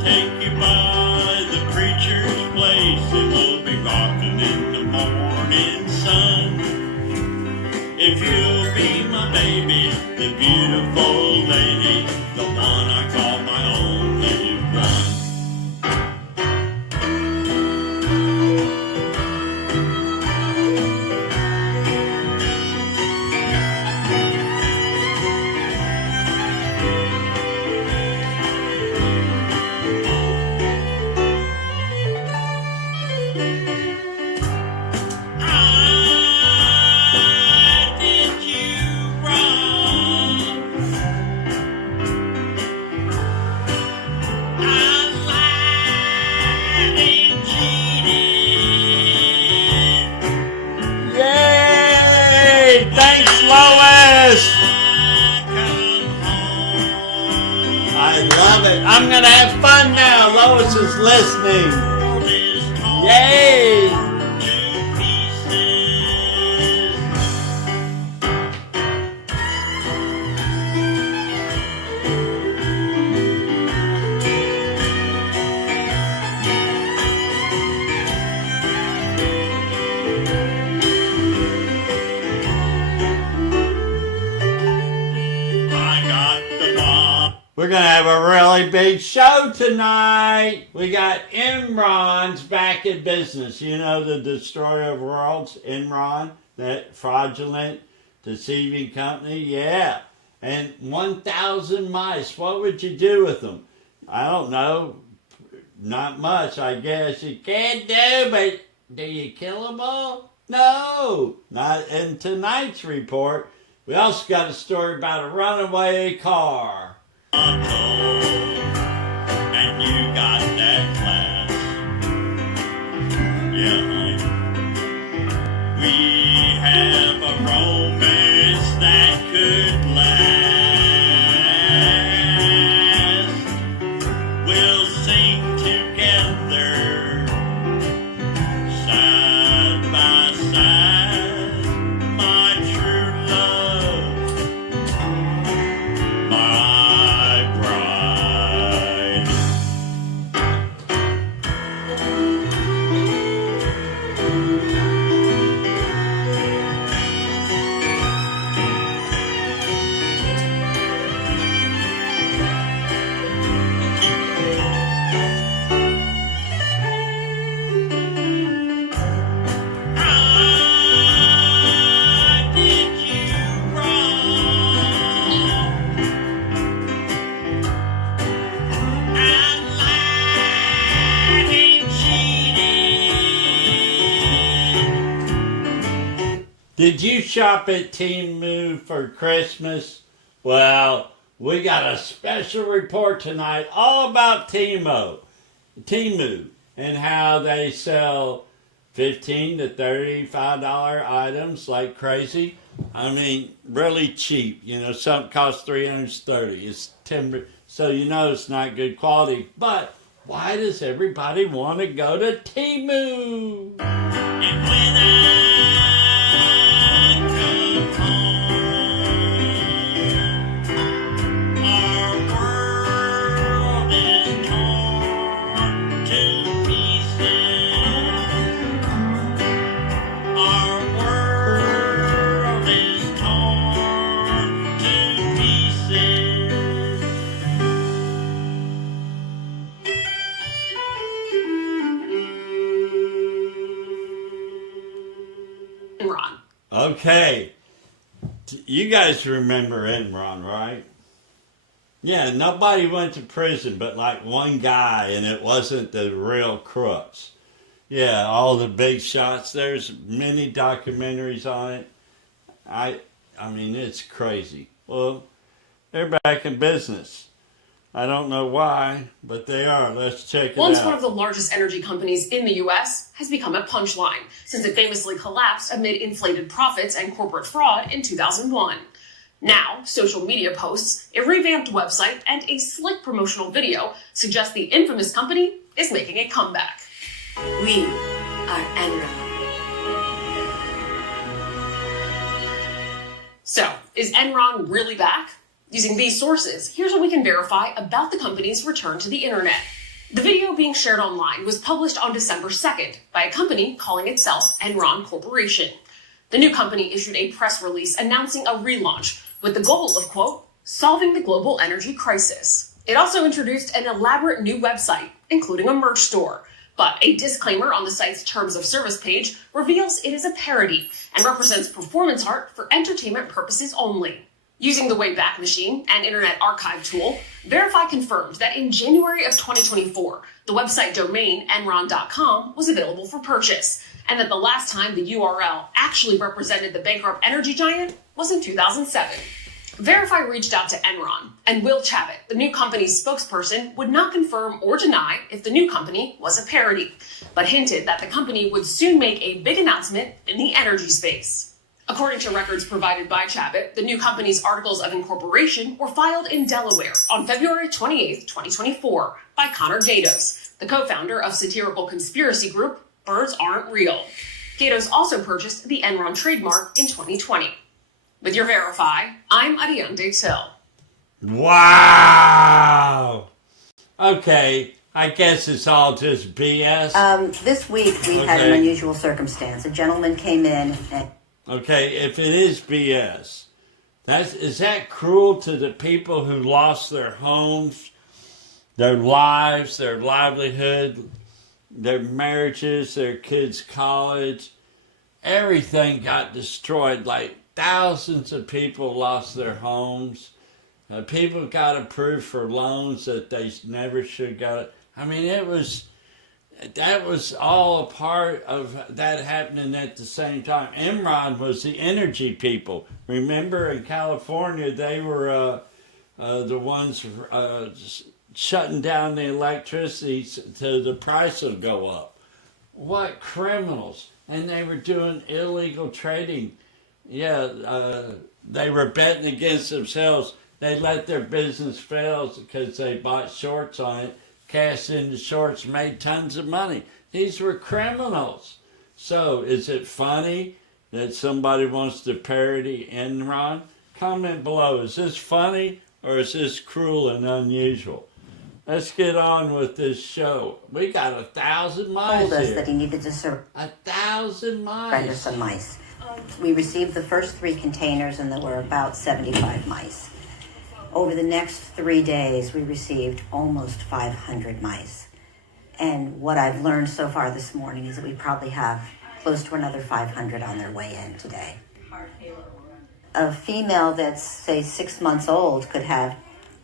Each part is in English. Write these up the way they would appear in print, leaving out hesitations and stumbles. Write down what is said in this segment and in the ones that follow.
take you by the preacher's place, and we'll be rocking in the morning sun. If you'll be my baby, the beautiful lady, the one I call my only one. I'm gonna have fun now. Lois is listening. Yay! We're going to have a really big show tonight. We got ENRON's back in business. You know, the destroyer of worlds, ENRON, that fraudulent, deceiving company. Yeah. And 1,000 mice. What would you do with them? I don't know. Not much, I guess. You can't do, but do you kill them all? No. Not in tonight's report. We also got a story about a runaway car. And you got that class. Yeah, we have a romance that could last. We'll sing together, side by side, my true love, my Did you shop at Temu for Christmas? Well, we got a special report tonight all about Temu, and how they sell $15 to $35 items like crazy. I mean, really cheap. You know, something costs $330. It's 10, so you know it's not good quality. But why does everybody want to go to Temu? And when Okay, you guys remember Enron, right? Yeah, nobody went to prison but like one guy, and it wasn't the real crooks. Yeah, all the big shots. There's many documentaries on it. I mean, it's crazy. Well, they're back in business. I don't know why, but they are. Let's check it out. Once one of the largest energy companies in the U.S. has become a punchline since it famously collapsed amid inflated profits and corporate fraud in 2001. Now, social media posts, a revamped website, and a slick promotional video suggest the infamous company is making a comeback. We are ENRON. So, is ENRON really back? Using these sources, here's what we can verify about the company's return to the internet. The video being shared online was published on December 2nd by a company calling itself Enron Corporation. The new company issued a press release announcing a relaunch with the goal of, quote, solving the global energy crisis. It also introduced an elaborate new website, including a merch store. But a disclaimer on the site's terms of service page reveals it is a parody and represents performance art for entertainment purposes only. Using the Wayback Machine, an internet archive tool, Verify confirmed that in January of 2024, the website domain enron.com was available for purchase, and that the last time the URL actually represented the bankrupt energy giant was in 2007. Verify reached out to Enron, and Will Chabot, the new company's spokesperson, would not confirm or deny if the new company was a parody, but hinted that the company would soon make a big announcement in the energy space. According to records provided by Chabot, the new company's articles of incorporation were filed in Delaware on February 28, 2024, by Connor Gatos, the co-founder of satirical conspiracy group Birds Aren't Real. Gatos also purchased the Enron trademark in 2020. With your Verify, I'm Ariane Till. Wow! Okay, I guess it's all just BS. This week we had an unusual circumstance. A gentleman came in and... Okay, if it is BS, is that cruel to the people who lost their homes, their lives, their livelihood, their marriages, their kids' college? Everything got destroyed. Like thousands of people lost their homes. People got approved for loans that they never should have got. I mean, that was all a part of that happening at the same time. Enron was the energy people. Remember, in California, they were the ones shutting down the electricity so the price would go up. What criminals! And they were doing illegal trading. Yeah, they were betting against themselves. They let their business fail because they bought shorts on it, cashed into shorts, made tons of money. These were criminals. So is it funny that somebody wants to parody Enron? Comment below. Is this funny or is this cruel and unusual? Let's get on with this show. We got 1,000 mice told us here. that he needed to surrender 1,000 mice. some mice. We received the first 3 containers and there were about 75 mice. Over the next 3 days, we received almost 500 mice. And what I've learned so far this morning is that we probably have close to another 500 on their way in today. A female that's, say, 6 months old could have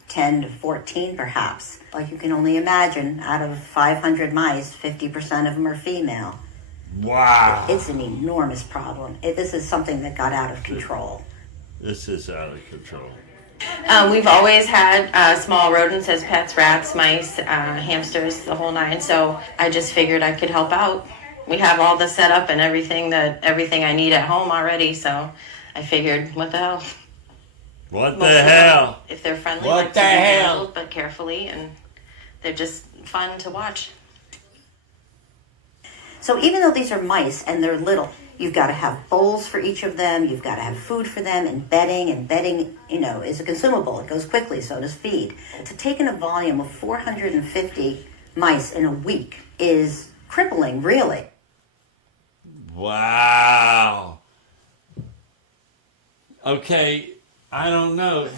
10 to 14 perhaps. Like you can only imagine, out of 500 mice, 50% of them are female. Wow. It's an enormous problem. This is something that got out of control. This is out of control. We've always had small rodents as pets, rats, mice, hamsters, the whole nine. So I just figured I could help out. We have all the setup and everything I need at home already. So I figured, what the hell? What the hell? If they're friendly, What like the to be hell? handled, but carefully, and they're just fun to watch. So even though these are mice and they're little, you've got to have bowls for each of them. You've got to have food for them and bedding, is a consumable. It goes quickly, so does feed. To take in a volume of 450 mice in a week is crippling, really. Wow. Okay, I don't know.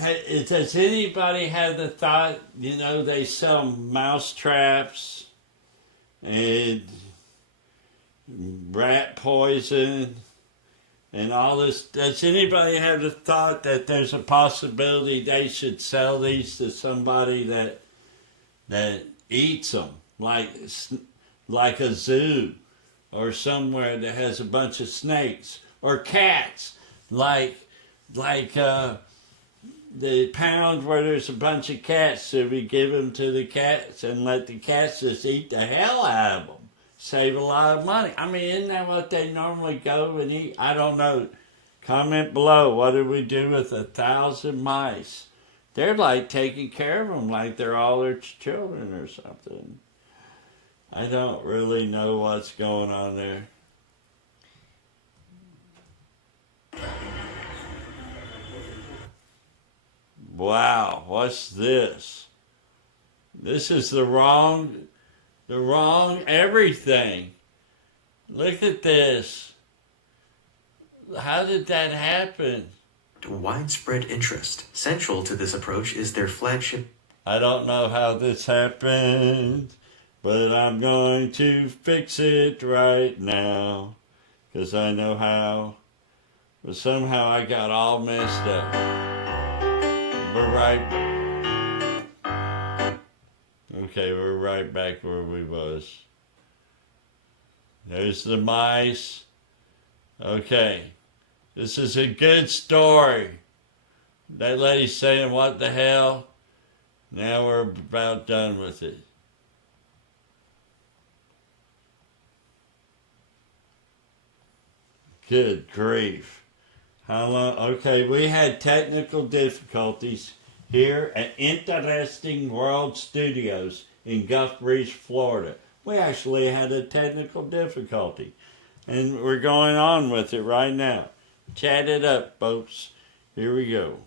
Does anybody have the thought, they sell mouse traps and rat poison and all this? Does anybody have the thought that there's a possibility they should sell these to somebody that eats them, like a zoo or somewhere that has a bunch of snakes, or cats, like the pound where there's a bunch of cats, so we give them to the cats and let the cats just eat the hell out of them. Save a lot of money. I mean, isn't that what they normally go and eat? I don't know. Comment below. What do we do with 1,000 mice? They're like taking care of them like they're all their children or something. I don't really know what's going on there. Wow, what's this? This is the wrong The wrong everything. Look at this. How did that happen? Widespread interest. Central to this approach is their flagship. I don't know how this happened, but I'm going to fix it right now, because I know how. But somehow I got all messed up. We're right back where we was. There's the mice. Okay, this is a good story. That lady's saying, what the hell? Now we're about done with it. Good grief. How long? Okay, we had technical difficulties here at Interesting World Studios in Gulf Breeze, Florida. We actually had a technical difficulty, and we're going on with it right now. Chat it up, folks. Here we go.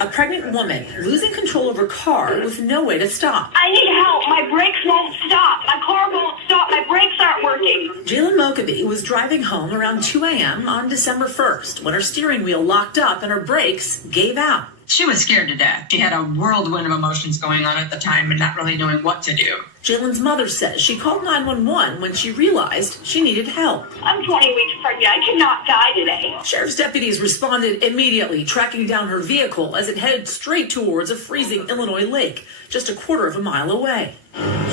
A pregnant woman losing control of her car with no way to stop. I need help. My brakes won't stop. My car won't stop. My brakes aren't working. Jalen Mokaby was driving home around 2 a.m. on December 1st when her steering wheel locked up and her brakes gave out. She was scared to death. She had a whirlwind of emotions going on at the time and not really knowing what to do. Jalen's mother says she called 911 when she realized she needed help. I'm 20 weeks pregnant. I cannot die today. Sheriff's deputies responded immediately, tracking down her vehicle as it headed straight towards a freezing Illinois lake, just a quarter of a mile away.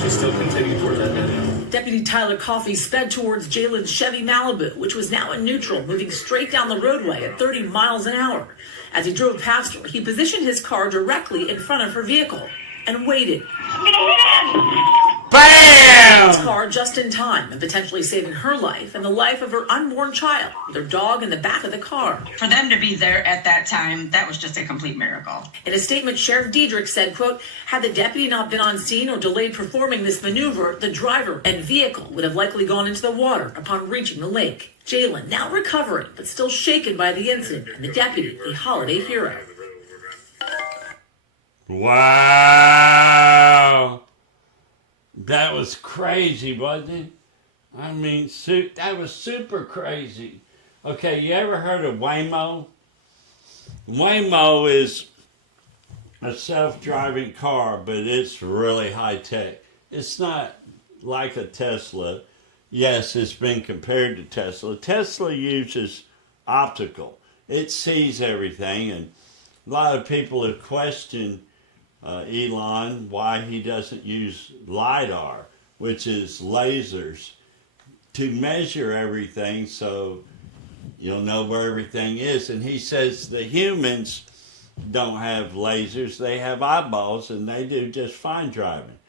She's still continuing towards that area. Deputy Tyler Coffey sped towards Jalen's Chevy Malibu, which was now in neutral, moving straight down the roadway at 30 miles an hour. As he drove past her, he positioned his car directly in front of her vehicle and waited. I'm gonna hit him! BAM! His car just in time and potentially saving her life and the life of her unborn child, with her dog in the back of the car. For them to be there at that time, that was just a complete miracle. In a statement, Sheriff Diedrich said, quote, had the deputy not been on scene or delayed performing this maneuver, the driver and vehicle would have likely gone into the water upon reaching the lake. Jalen, now recovering, but still shaken by the incident, and the deputy, a holiday hero. Wow. That was crazy, wasn't it? I mean, that was super crazy. Okay, you ever heard of Waymo? Waymo is a self-driving car, but it's really high-tech. It's not like a Tesla. Yes, it's been compared to Tesla. Tesla uses optical. It sees everything, and a lot of people have questioned Elon why he doesn't use LiDAR, which is lasers, to measure everything so you'll know where everything is. And he says the humans don't have lasers, they have eyeballs, and they do just fine driving.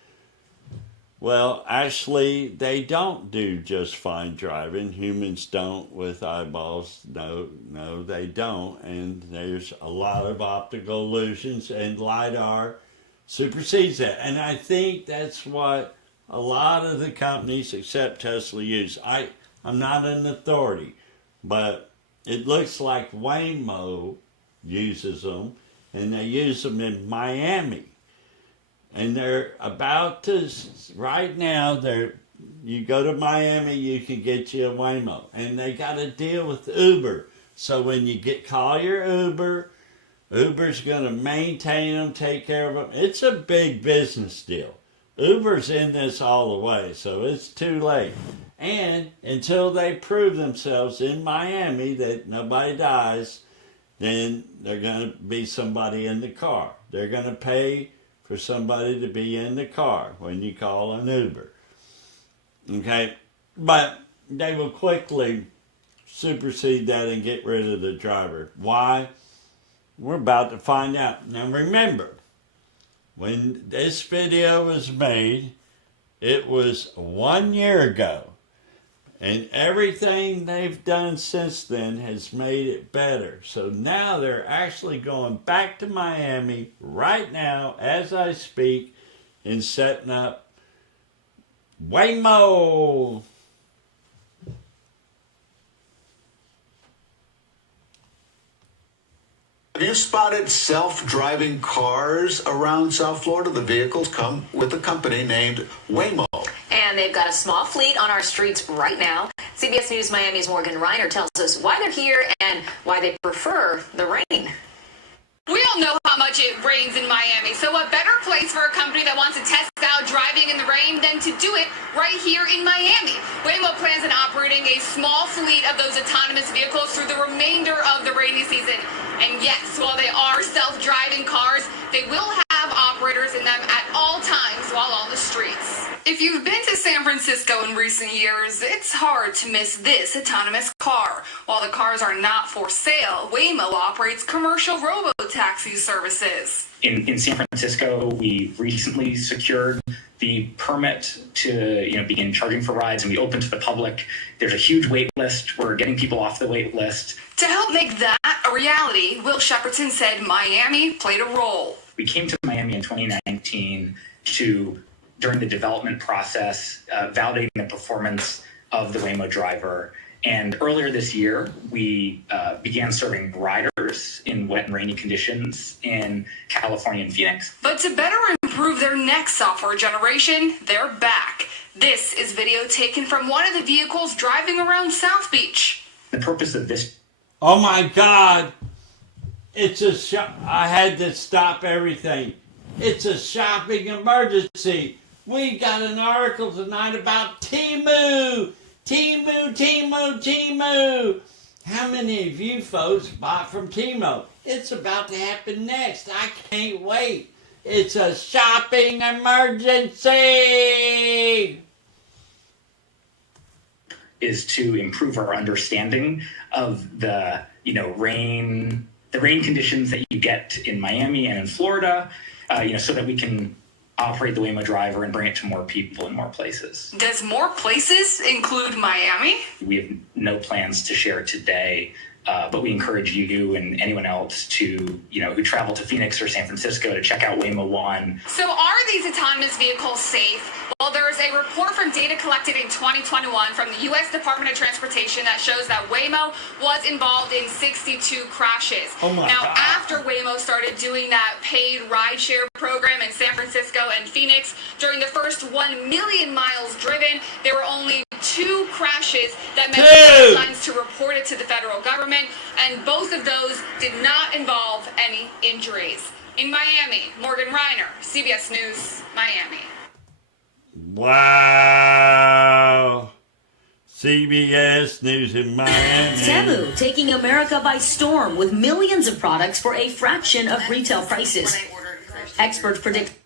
Well, actually, they don't do just fine driving. Humans don't with eyeballs. No, they don't. And there's a lot of optical illusions, and LiDAR supersedes that. And I think that's what a lot of the companies, except Tesla, use. I'm not an authority, but it looks like Waymo uses them, and they use them in Miami. And they're about to, right now, you go to Miami, you can get you a Waymo. And they got a deal with Uber. So when you call your Uber, Uber's going to maintain them, take care of them. It's a big business deal. Uber's in this all the way, so it's too late. And until they prove themselves in Miami that nobody dies, then they're going to be somebody in the car. They're going to pay for somebody to be in the car when you call an Uber. Okay? But they will quickly supersede that and get rid of the driver. Why? We're about to find out. Now remember, when this video was made, it was 1 year ago. And everything they've done since then has made it better. So now they're actually going back to Miami right now as I speak and setting up Waymo. spotted self-driving cars around South Florida? The vehicles come with a company named Waymo. And they've got a small fleet on our streets right now. CBS News Miami's Morgan Reiner tells us why they're here and why they prefer the rain. We all know how much it rains in Miami, so what better place for a company that wants to test out driving in the rain than to do it right here in Miami? Waymo plans on operating a small fleet of those autonomous vehicles through the remainder of the rainy season. And yes, while they are self-driving cars, they will have operators in them at all times while on the streets. If you've been to San Francisco in recent years, it's hard to miss this autonomous car. While the cars are not for sale, Waymo operates commercial robo-taxi services. In San Francisco, we recently secured the permit to begin charging for rides, and we opened to the public. There's a huge wait list. We're getting people off the wait list. To help make that a reality, Will Shepperton said Miami played a role. We came to Miami in 2019 during the development process, validating the performance of the Waymo driver. And earlier this year, we began serving riders in wet and rainy conditions in California and Phoenix. But to better improve their next software generation, they're back. This is video taken from one of the vehicles driving around South Beach. The purpose of this... Oh my God! It's I had to stop everything. It's a shopping emergency. We got an article tonight about Temu. Temu. How many of you folks bought from Temu? It's about to happen next. I can't wait. It's a shopping emergency. Is to improve our understanding of the rain conditions that you get in Miami and in Florida, so that we can operate the Waymo driver and bring it to more people in more places. Does more places include Miami? We have no plans to share today, but we encourage you and anyone else who travel to Phoenix or San Francisco to check out Waymo One. So are these autonomous vehicles safe? Well, there is a report from data collected in 2021 from the U.S. Department of Transportation that shows that Waymo was involved in 62 crashes. Now, after Waymo started doing that paid rideshare program in San Francisco and Phoenix, during the first 1 million miles driven, there were only 2 crashes that met the guidelines to report it to the federal government, and both of those did not involve any injuries. In Miami, Morgan Reiner, CBS News, Miami. Wow. CBS News in Miami. Temu taking America by storm with millions of products for a fraction of retail prices. Experts predict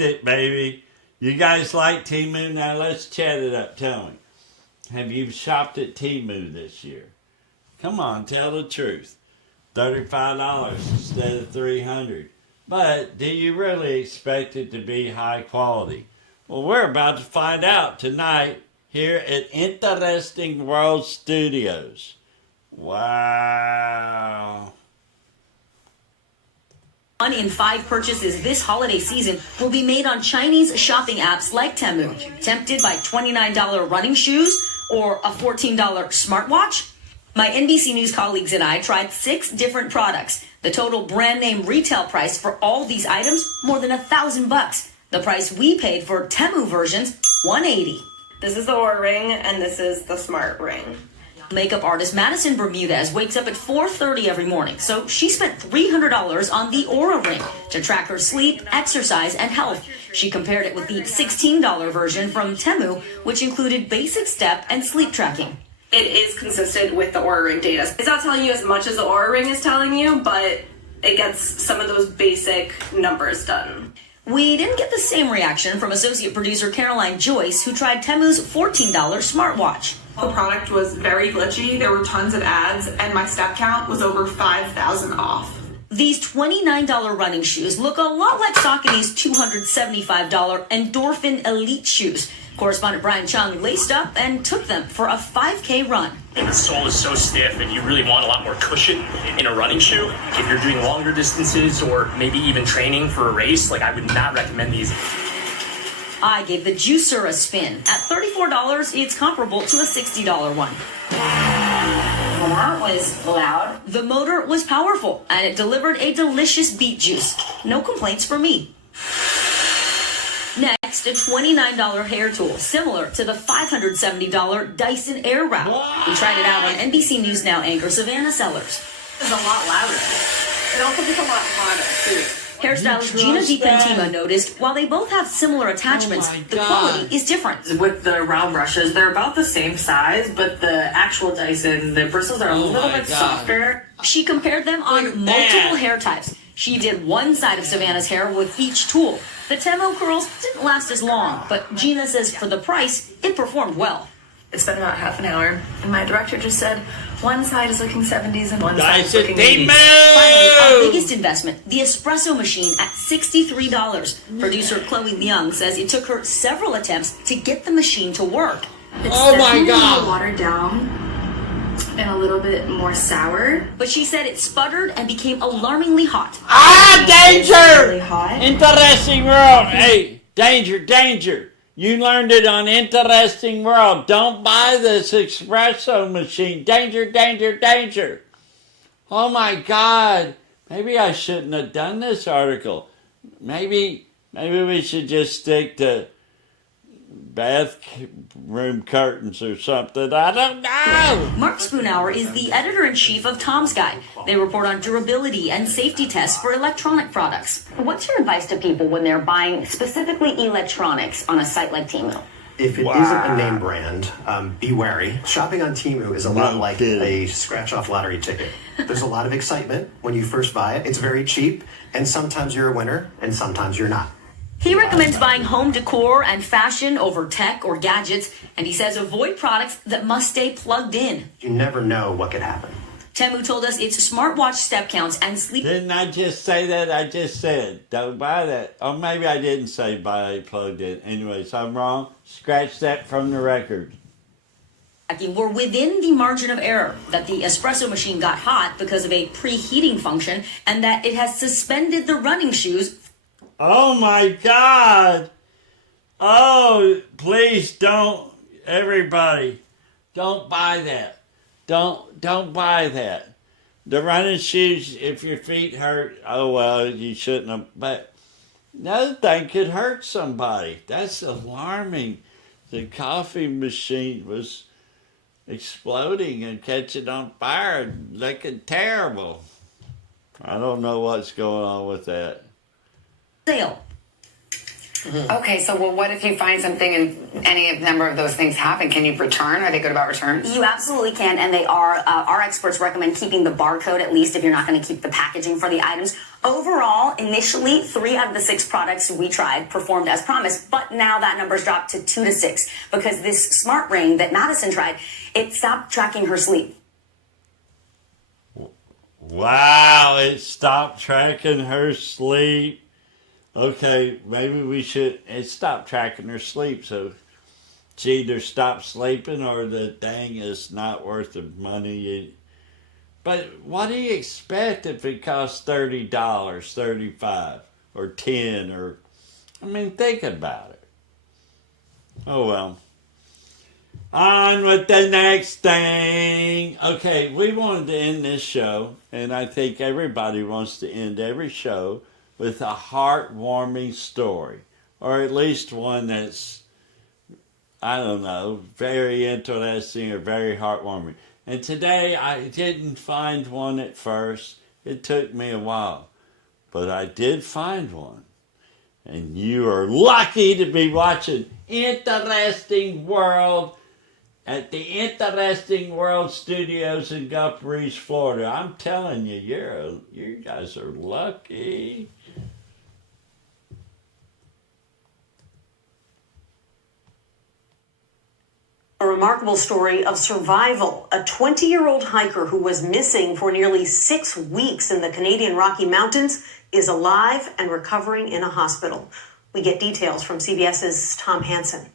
it, baby. You guys like Temu? Now let's chat it up. Tell me. Have you shopped at Temu this year? Come on, tell the truth. $35 instead of $300. But do you really expect it to be high quality? Well, we're about to find out tonight here at Interesting World Studios. Wow. 1 in 5 purchases this holiday season will be made on Chinese shopping apps like Temu. Tempted by $29 running shoes or a $14 smartwatch? My NBC News colleagues and I tried 6 different products. The total brand name retail price for all these items, more than $1,000. The price we paid for Temu versions, $180. This is the Oura Ring, and this is the Smart Ring. Makeup artist Madison Bermudez wakes up at 4:30 every morning, so she spent $300 on the Oura Ring to track her sleep, exercise, and health. She compared it with the $16 version from Temu, which included basic step and sleep tracking. It is consistent with the Oura Ring data. It's not telling you as much as the Oura Ring is telling you, but it gets some of those basic numbers done. We didn't get the same reaction from associate producer Caroline Joyce, who tried Temu's $14 smartwatch. The product was very glitchy, there were tons of ads, and my step count was over 5,000 off. These $29 running shoes look a lot like Saucony's $275 Endorphin Elite shoes. Correspondent Brian Chung laced up and took them for a 5K run. And the sole is so stiff and you really want a lot more cushion in a running shoe. If you're doing longer distances or maybe even training for a race, I would not recommend these. I gave the Juicer a spin. At $34, it's comparable to a $60 one. Well, that was loud. The motor was powerful, and it delivered a delicious beet juice. No complaints for me. Next, a $29 hair tool, similar to the $570 Dyson Airwrap. We tried it out on NBC News Now anchor Savannah Sellers. It's a lot louder. It also gets a lot hotter, too. Hairstylist Gina DiPentima noticed while they both have similar attachments, the quality is different. With the round brushes, they're about the same size, but the actual Dyson, the bristles are a little bit softer. She compared them on multiple hair types. She did one side of Savannah's hair with each tool. The Temo curls didn't last as long, but Gina says for the price, it performed well. It's been about half an hour, and my director just said one side is looking 70s and one side is looking 80s. Finally, our biggest investment, the espresso machine at $63. Producer Chloe Leung says it took her several attempts to get the machine to work. It's definitely a little watered down and a little bit more sour. But she said it sputtered and became alarmingly hot. Danger! Really hot. Interesting world. Hey, danger. You learned it on Interesting World. Don't buy this espresso machine. Danger. Oh my God. Maybe I shouldn't have done this article. Maybe we should just stick to bathroom curtains or something. I don't know. Mark Spoonhour is the editor-in-chief of Tom's Guide. They report on durability and safety tests for electronic products. What's your advice to people when they're buying specifically electronics on a site like Temu? If it isn't a name brand, be wary. Shopping on Temu is a lot like a scratch-off lottery ticket. There's a lot of excitement when you first buy it. It's very cheap, and sometimes you're a winner, and sometimes you're not. He recommends buying home decor and fashion over tech or gadgets, and he says avoid products that must stay plugged in. You never know what could happen. Temu told us its smartwatch step counts and sleep. Didn't I just say that? I just said, don't buy that. Or maybe I didn't say buy it plugged in. Anyways, I'm wrong. Scratch that from the record. Were within the margin of error, that the espresso machine got hot because of a preheating function, and that it has suspended the running shoes. Oh my God. Oh, please don't, everybody, don't buy that. Don't buy that. The running shoes, if your feet hurt, oh well, you shouldn't have, but another thing could hurt somebody. That's alarming. The coffee machine was exploding and catching on fire, looking terrible. I don't know what's going on with that. Sale. Okay, so what if you find something and any number of those things happen? Can you return? Are they good about returns? You absolutely can, and they are. Our experts recommend keeping the barcode, at least if you're not going to keep the packaging for the items. Overall, initially, 3 out of the 6 products we tried performed as promised, but now that number's dropped to 2 to 6 because this smart ring that Madison tried, it stopped tracking her sleep. Wow, it stopped tracking her sleep. Okay, maybe we should. It stopped tracking her sleep, so she either stopped sleeping or the thing is not worth the money. But what do you expect if it costs $30, $35, or $10, or I mean, think about it. Oh well. On with the next thing. Okay, we wanted to end this show, and I think everybody wants to end every show with a heartwarming story, or at least one that's, I don't know, very interesting or very heartwarming. And today I didn't find one at first. It took me a while, but I did find one. And you are lucky to be watching Interesting World at the Interesting World Studios in Gulf Breeze, Florida. I'm telling you, you guys are lucky. A remarkable story of survival. A 20-year-old hiker who was missing for nearly 6 weeks in the Canadian Rocky Mountains is alive and recovering in a hospital. We get details from CBS's Tom Hansen.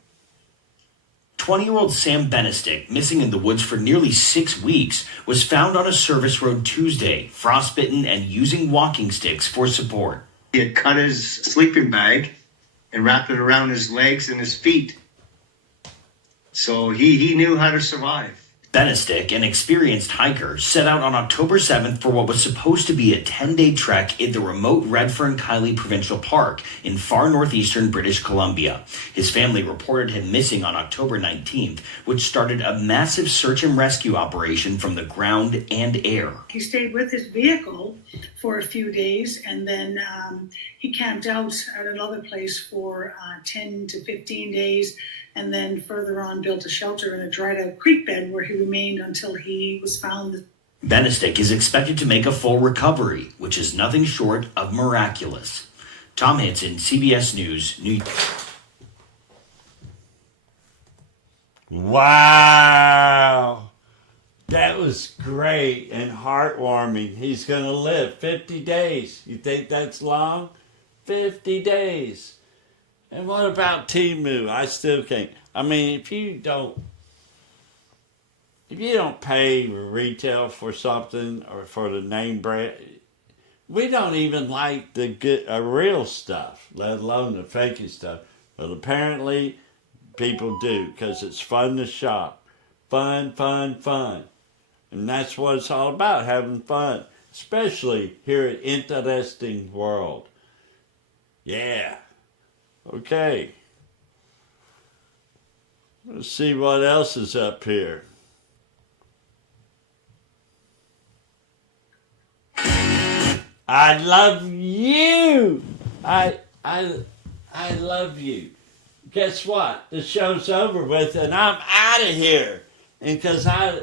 20-year-old Sam Benestick, missing in the woods for nearly 6 weeks, was found on a service road Tuesday, frostbitten and using walking sticks for support. He had cut his sleeping bag and wrapped it around his legs and his feet. So he knew how to survive. Benestick, an experienced hiker, set out on October 7th for what was supposed to be a 10-day trek in the remote Redfern-Kiley Provincial Park in far northeastern British Columbia. His family reported him missing on October 19th, which started a massive search and rescue operation from the ground and air. He stayed with his vehicle for a few days, and then he camped out at another place for 10 to 15 days, and then further on built a shelter in a dried-out creek bed where he remained until he was found. Benestick is expected to make a full recovery, which is nothing short of miraculous. Tom Hansen, CBS News, New York. Wow. That was great and heartwarming. He's going to live 50 days. You think that's long? 50 days. And what about Temu? I still can't. I mean, if you don't pay retail for something or for the name brand, we don't even like the good, real stuff, let alone the fakey stuff. But apparently, people do because it's fun to shop. Fun, fun, fun. And that's what it's all about, having fun. Especially here at Interesting World. Yeah. Okay. Let's see what else is up here. I love you. I love you. Guess what? The show's over with and I'm out of here. And because I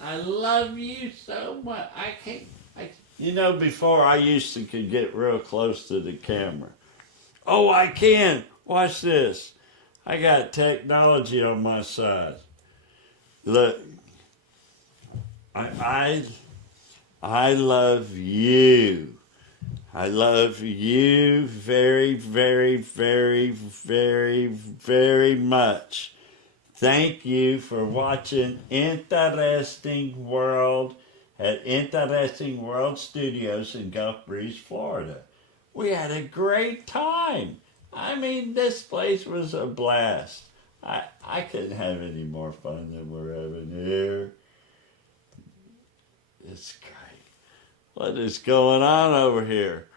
love you so much. Before I used to could get real close to the camera. Oh, I can. Watch this. I got technology on my side. Look. I love you. I love you very, very, very, very, very much. Thank you for watching Interesting World at Interesting World Studios in Gulf Breeze, Florida. We had a great time. I mean, this place was a blast. I couldn't have any more fun than we're having here. It's great. What is going on over here?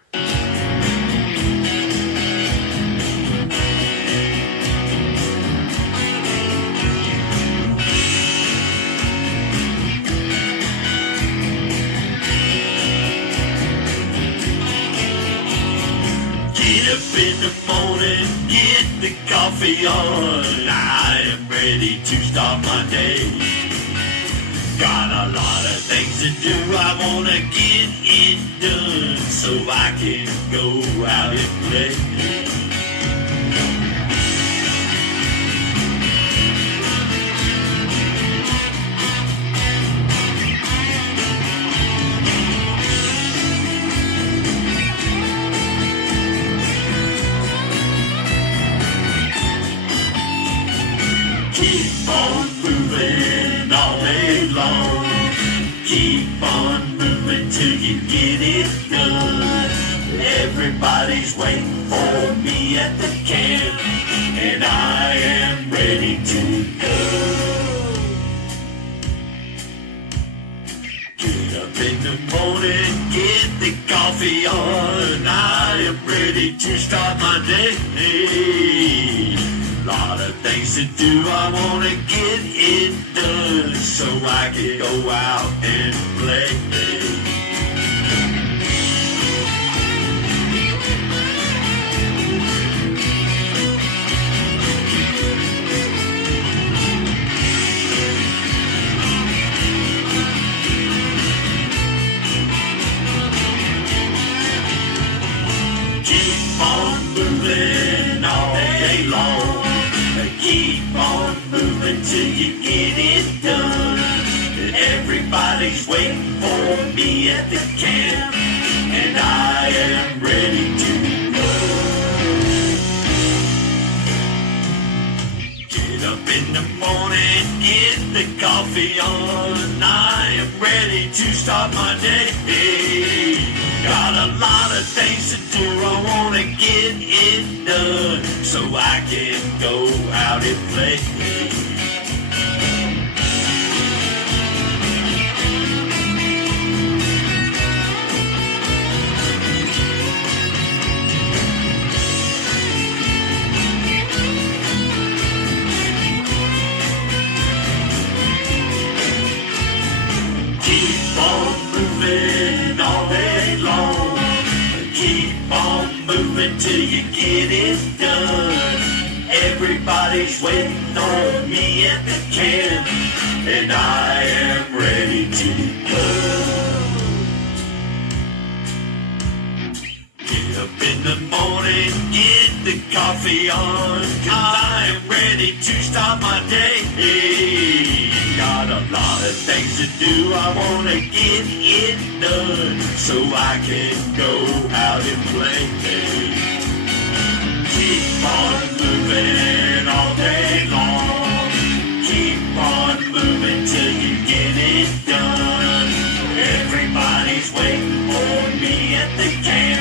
Get up in the morning, get the coffee on. I am ready to start my day. Got a lot of things to do, I wanna get it done so I can go out and play. Keep on moving all day long. Keep on moving till you get it done. Everybody's waiting for me at the camp, and I am ready to go. Get up in the morning, get the coffee on. I am ready to start my day. Lot of things to do, I wanna get it done so I can go out and play. Keep on moving all day long. Keep on moving till you get it done. Everybody's waiting for me at the camp, and I am ready to go. Get up in the morning, get the coffee on. I am ready to start my day. Got a lot of things to do, I wanna get it done so I can go out and play. moving till you get it done. Everybody's waiting on me at the camp, and I am ready to go. Get up in the morning, get the coffee on, 'cause I am ready to start my day. Got a lot of things to do, I wanna get it done, so I can go out and play. Keep on moving all day long, keep on moving till you get it done. Everybody's waiting for me at the camp,